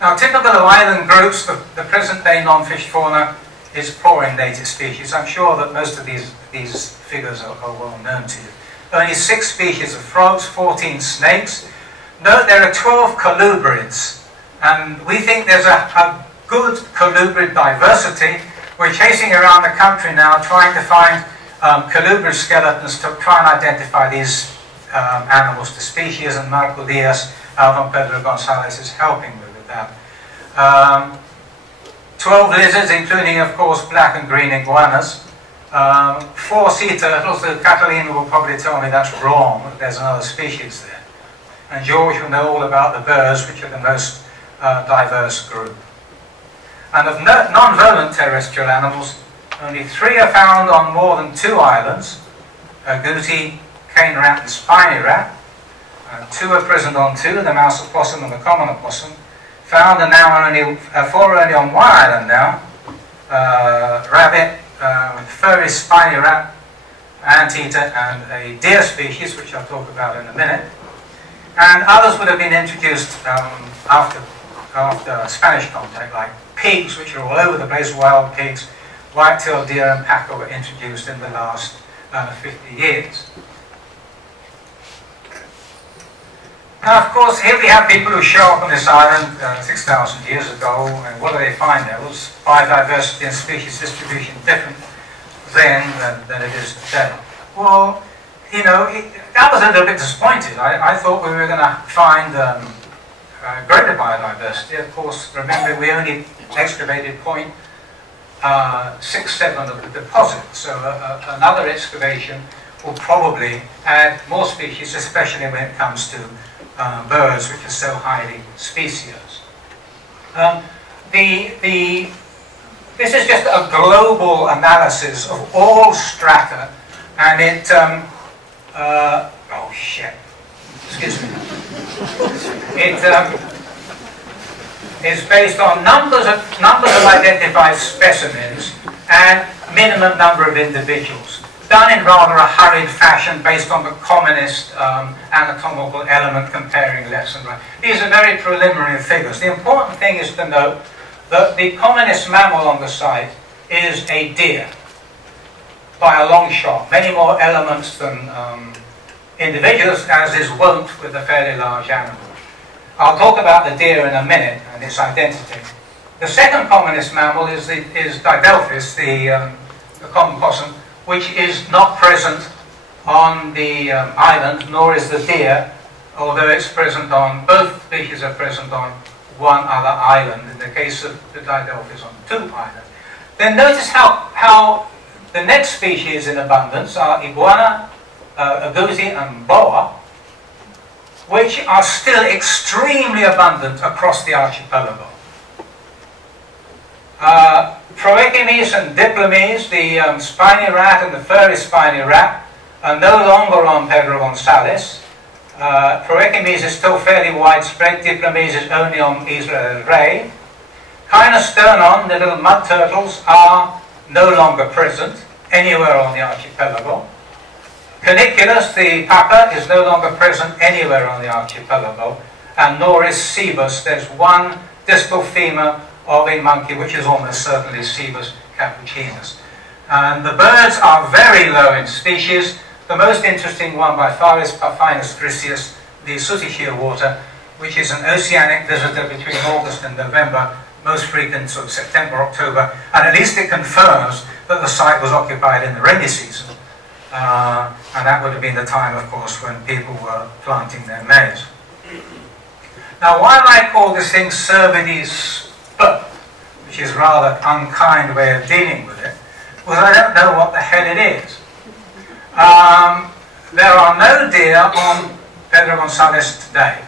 Now, typical of island groups, the present-day non-fish fauna is poor in native species. I'm sure that most of these figures are well known to you. Only 6 species of frogs, 14 snakes. Note there are 12 colubrids, and we think there's a good colubrid diversity. We're chasing around the country now trying to find colubrid skeletons to try and identify these animals to species, and Marco Diaz out on Pedro Gonzalez is helping me with that. 12 lizards, including, of course, black and green iguanas. 4 sea turtles, though Catalina will probably tell me that's wrong, that there's another species there. And George will know all about the birds, which are the most diverse group. And of non-vertebrate terrestrial animals, only 3 are found on more than 2 islands, agouti, cane rat and spiny rat. 2 are present on 2, the mouse opossum and the common opossum. Found are now only 4 only on 1 island now. Rabbit, furry spiny rat, anteater, and a deer species, which I'll talk about in a minute. And others would have been introduced after Spanish contact, like pigs, which are all over the place, wild pigs, white-tailed deer and paca were introduced in the last 50 years. Now, of course, here we have people who show up on this island 6,000 years ago, and what do they find there? Was biodiversity and species distribution different then than it is today? Well, you know, that was a little bit disappointed. I thought we were going to find greater biodiversity. Of course, remember, we only excavated 0.67 of the deposit, so another excavation will probably add more species, especially when it comes to birds, which are so highly specious. This is just a global analysis of all strata, and it oh shit, excuse me. It is based on numbers of identified specimens and minimum number of individuals, done in rather a hurried fashion based on the commonest anatomical element comparing left and right. These are very preliminary figures. The important thing is to note that the commonest mammal on the site is a deer, by a long shot. Many more elements than individuals, as is wont with a fairly large animal. I'll talk about the deer in a minute and its identity. The second commonest mammal is Didelphis, the common possum, which is not present on the island, nor is the deer, although it's present on, both species are present on 1 other island, in the case of the Didelphis on 2 islands. Then notice how the next species in abundance are iguana, agouti and boa, which are still extremely abundant across the archipelago. Proechimes and diplomes, the spiny rat and the furry spiny rat, are no longer on Pedro Gonzalez. Proechimes is still fairly widespread. Diplomes is only on Isla del Rey. Kynosternon, the little mud turtles, are no longer present anywhere on the archipelago. Caniculus, the paca, is no longer present anywhere on the archipelago, and nor is Cebus. There's 1 distal femur of a monkey, which is almost certainly Cebus capucinus. And the birds are very low in species. The most interesting one by far is Paphinus griseus, the sooty shearwater, which is an oceanic visitor between August and November, most frequent sort of September, October, and at least it confirms that the site was occupied in the rainy season. And that would have been the time, of course, when people were planting their maize. Now, why I call this thing cervides spur, which is a rather unkind way of dealing with it, was I don't know what the hell it is. There are no deer on Pedro Gonzalez today.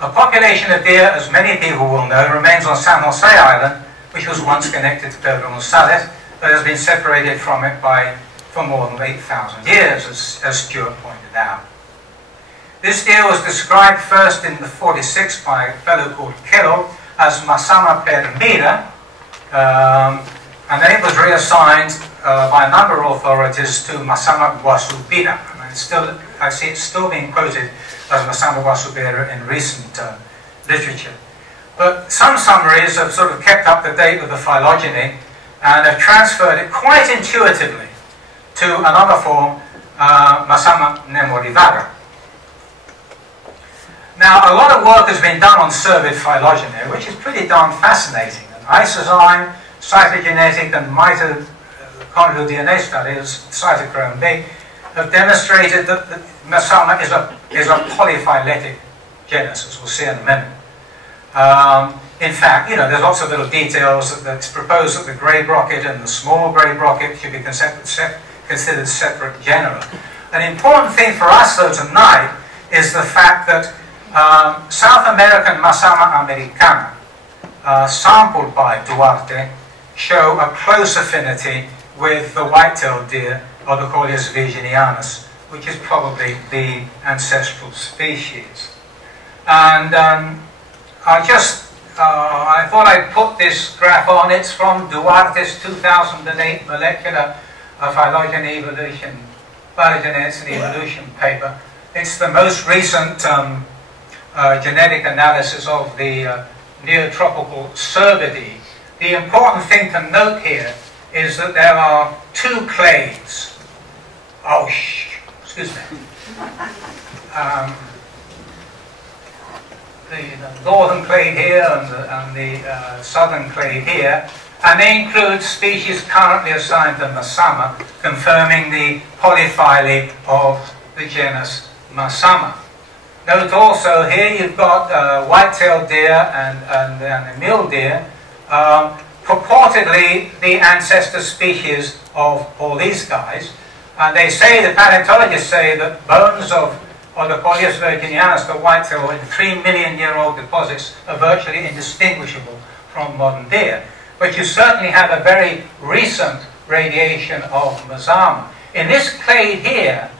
A population of deer, as many people will know, remains on San Jose Island, which was once connected to Pedro Gonzalez, but has been separated from it for more than 8,000 years, as Stewart pointed out. This deer was described first in the 46 by a fellow called Kello as Masama permira, and then it was reassigned by a number of authorities to Masama guasubira. And I see it's still being quoted as Masama guasubera in recent literature. But some summaries have sort of kept up to date with the phylogeny and have transferred it quite intuitively to another form, Masama nemorivaga. Now, a lot of work has been done on cervid phylogeny, which is pretty darn fascinating. And isozyme, cytogenetic, and mitochondrial DNA studies, cytochrome B, have demonstrated that the Masama is a polyphyletic genus, as we'll see in a minute. In fact, you know, there's lots of little details that's proposed that the grey brocket and the small grey brocket should be considered separate genera. An important thing for us, though, tonight is the fact that South American Masama americana, sampled by Duarte, show a close affinity with the white-tailed deer, Odocoleus virginianus, which is probably the ancestral species. And I thought I'd put this graph on. It's from Duarte's 2008 molecular phylogeny evolution, phylogenetics and evolution paper. It's the most recent genetic analysis of the neotropical cervidae. The important thing to note here is that there are two clades. Excuse me. The northern clade here and the southern clade here, and they include species currently assigned to Masama, confirming the polyphyly of the genus Masama. Note also here you've got white-tailed deer and a mule deer, purportedly the ancestor species of all these guys. And they say, the paleontologists say, that bones of Odocoleus virginianus, the white-tailed, in 3-million-year-old deposits are virtually indistinguishable from modern deer. But you certainly have a very recent radiation of Masama. In this clade here,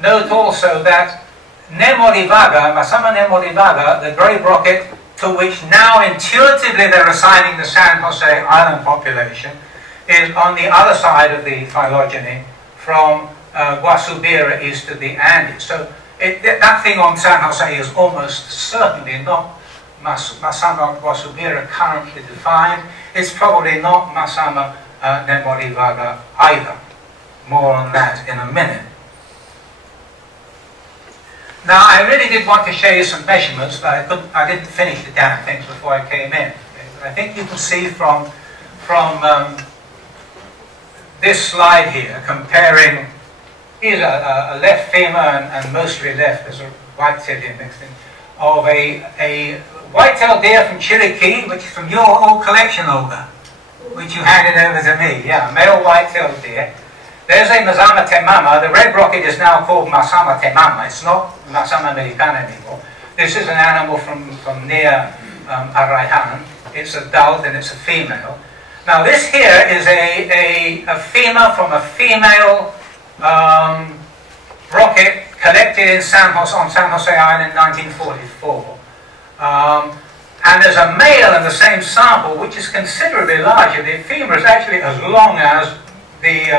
note also that nemorivaga, Masama nemorivaga, the grey brocket, to which now intuitively they're assigning the San Jose Island population, is on the other side of the phylogeny from Guasubira east of the Andes. So that thing on San Jose is almost certainly not Masama guasubira currently defined. It's probably not Masama nemorivaga either. More on that in a minute. Now, I really did want to show you some measurements, but I didn't finish the damn things before I came in. I think you can see from this slide here, comparing, here's a left femur and mostly left, there's a white-tailed deer mixed in, of a white-tailed deer from Chiriquí, which is from your old collection, Olga, which you handed over to me. Yeah, male white-tailed deer. There's a Masama temama. The red rocket is now called Masama temama. It's not Masama americana anymore. This is an animal from near Arrayán. It's adult and it's a female. Now this here is a femur from a female rocket collected in on San Jose Island in 1944. And there's a male in the same sample which is considerably larger. The femur is actually as long as the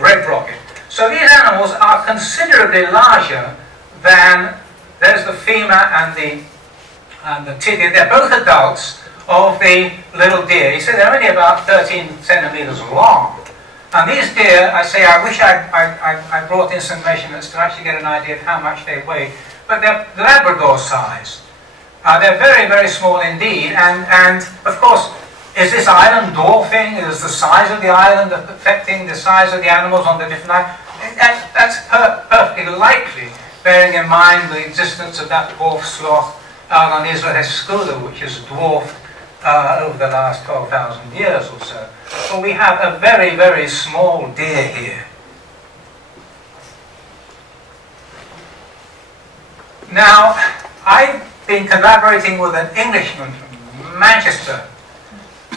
red rocket. So these animals are considerably larger than, there's the femur and the tibia. They're both adults of the little deer. He said they're only about 13 centimeters long. And these deer, I say, I wish I brought in some measurements to actually get an idea of how much they weigh. But they're Labrador size. They're very, very small indeed. And of course, is this island dwarfing? Is the size of the island affecting the size of the animals on the different islands? That's perfectly likely, bearing in mind the existence of that dwarf sloth out on Isla Escudo, which has dwarfed over the last 12,000 years or so. So we have a very, very small deer here. Now, I've been collaborating with an Englishman from Manchester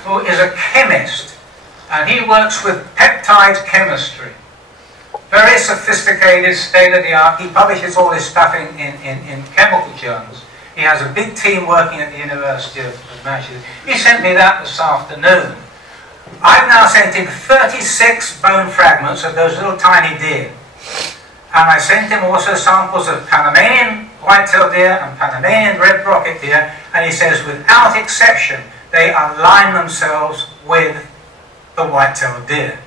who is a chemist, and he works with peptide chemistry. Very sophisticated, state-of-the-art. He publishes all his stuff in chemical journals. He has a big team working at the University of Manchester. He sent me that this afternoon. I've now sent him 36 bone fragments of those little tiny deer. And I sent him also samples of Panamanian white-tailed deer and Panamanian red-brocket deer, and he says without exception they align themselves with the white-tailed deer.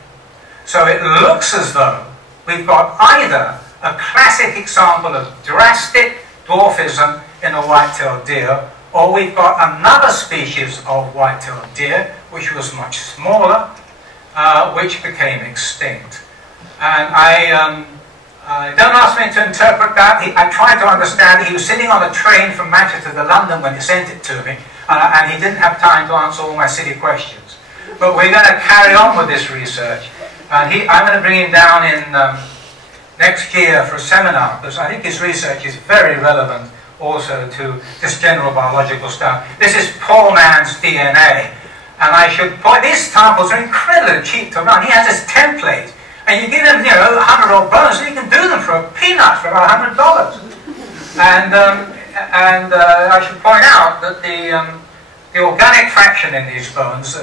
So it looks as though we've got either a classic example of drastic dwarfism in a white-tailed deer, or we've got another species of white-tailed deer which was much smaller, which became extinct. And don't ask me to interpret that. I tried to understand it. He was sitting on a train from Manchester to London when he sent it to me, and he didn't have time to answer all my silly questions. But we're going to carry on with this research, and I'm going to bring him down in next year for a seminar, because I think his research is very relevant also to this general biological stuff. This is poor man's DNA, and I should point, these samples are incredibly cheap to run. He has this template, and you give him, 100-odd bones, and you can do them for a peanut for about $100. And I should point out that the organic fraction in these bones,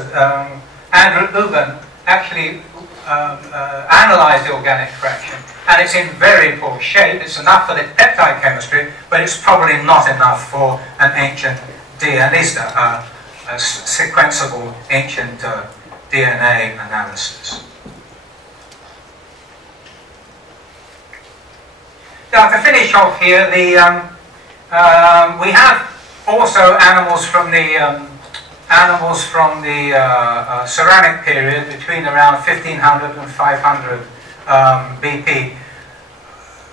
Andrew Uben actually analysed the organic fraction, and it's in very poor shape. It's enough for the peptide chemistry, but it's probably not enough for an ancient DNA, at least a sequenceable ancient DNA analysis. Now, to finish off here, we have also animals from the ceramic period between around 1500 and 500 BP.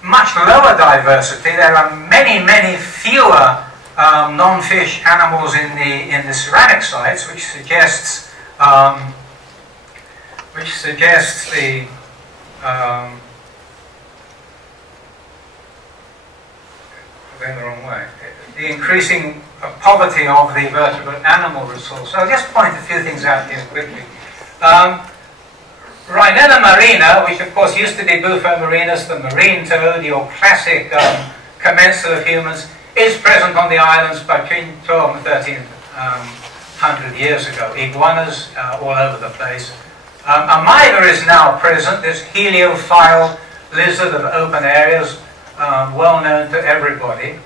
Much lower diversity. There are many fewer non-fish animals in the ceramic sites, which suggests the going the wrong way. The increasing poverty of the vertebrate animal resource. So I'll just point a few things out here quickly. Rhinella marina, which of course used to be Bufo marinus, the marine toad, your classic commensal of humans, is present on the islands between 12 and 1300 years ago. Iguanas all over the place. Amida is now present, this heliophile lizard of open areas, well known to everybody.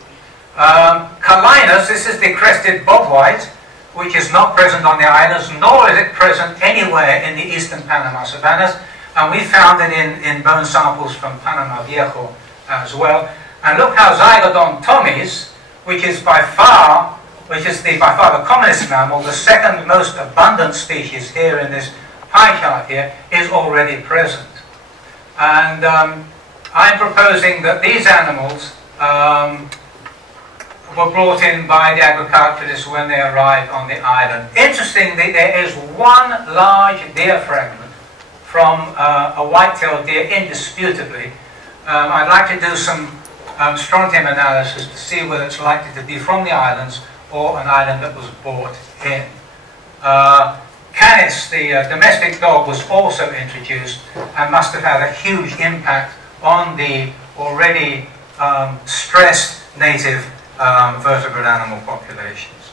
Calinus, this is the crested bobwhite, which is not present on the islands, nor is it present anywhere in the eastern Panama savannas, and we found it in bone samples from Panama Viejo as well. And look how Zygodon tomis, which is by far the commonest mammal, the second most abundant species here in this pie chart here, is already present. And I'm proposing that these animals were brought in by the agriculturists when they arrived on the island. Interestingly, there is one large deer fragment from a white-tailed deer, indisputably. I'd like to do some strontium analysis to see whether it's likely to be from the islands or an island that was brought in. Canis, the domestic dog, was also introduced and must have had a huge impact on the already stressed native vertebrate animal populations.